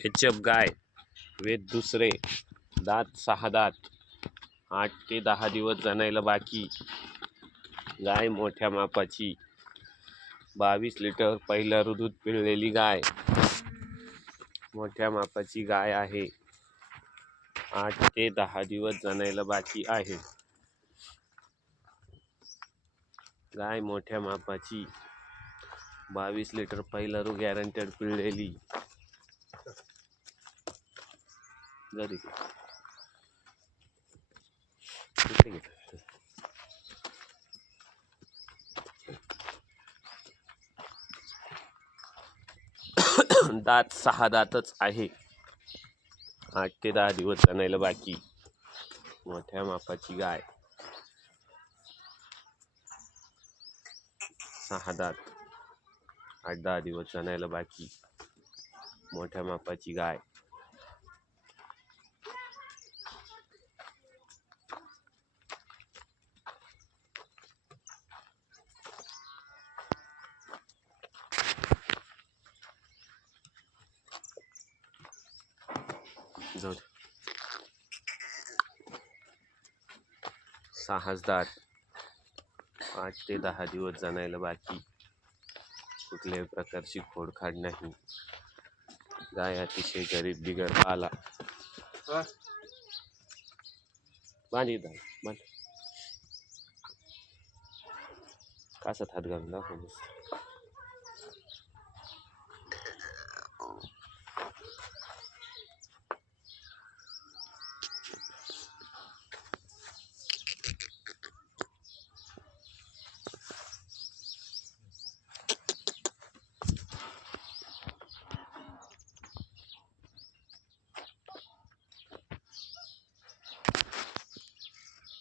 HF गाय, वेद दुसरे, दात 6 दात, 8 ते 10 दिवस जनायला बाकी. गाय मोठ्या मापाची, 22 लिटर पहिलं दूध पिळलेली गाय. मोठ्या मापाची गाय आहे. 8 ते 10 दिवस जनायला बाकी आहे. गाय मोठ्या मापाची, 22 लिटर पहिलं गॅरंटेड पिळलेली. जरी दात 6 दातच आहे. 8 ते 10 दिवस जनायला बाकी. मोठ्या मापाची गाय, 6 दात, 8-10 दिवस जनायला बाकी. मोठ्या मापाची गाय. जाऊ दे. 6 दात, 8 ते 10 दिवस जनायला बाकी. कुठल्याही प्रकारची खोडखाड नाही. गाय अतिशय गरीब बिगर पाला. बांध कसा हात घालून दाखव.